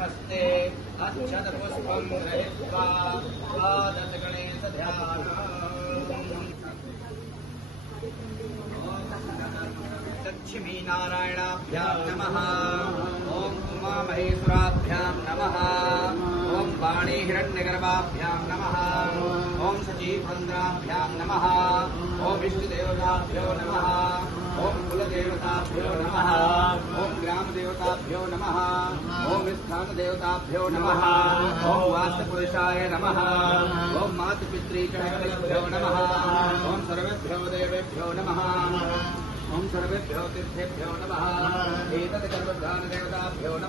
हस्ते अक्षतपुष्पं गृहीत्वा लक्ष्मी नारायणाभ्यां नमः। ओम उमा महेश्वराभ्यां नमः। ओम वाणी हिरण्यगर्भाभ्यां नमः। ओम सचीवन्द्राभ्यां नमः। ओम इष्टदेवताभ्यो नमः। ओम कुलदेवताभ्यो नमः। ओम ग्रामदेवताभ्यो नमः। ओम स्थानदेवताभ्यो नमः। ओम वास्तुपुरुषाय नमः। ओम मातृपितृगणेभ्यो नमः। ओम सर्वेभ्यो देवेभ्यो नमः। ओम सर्वेभ्यो तीर्थेभ्यो नमः। एतत् कर्मधानदेवताभ्यो नमः।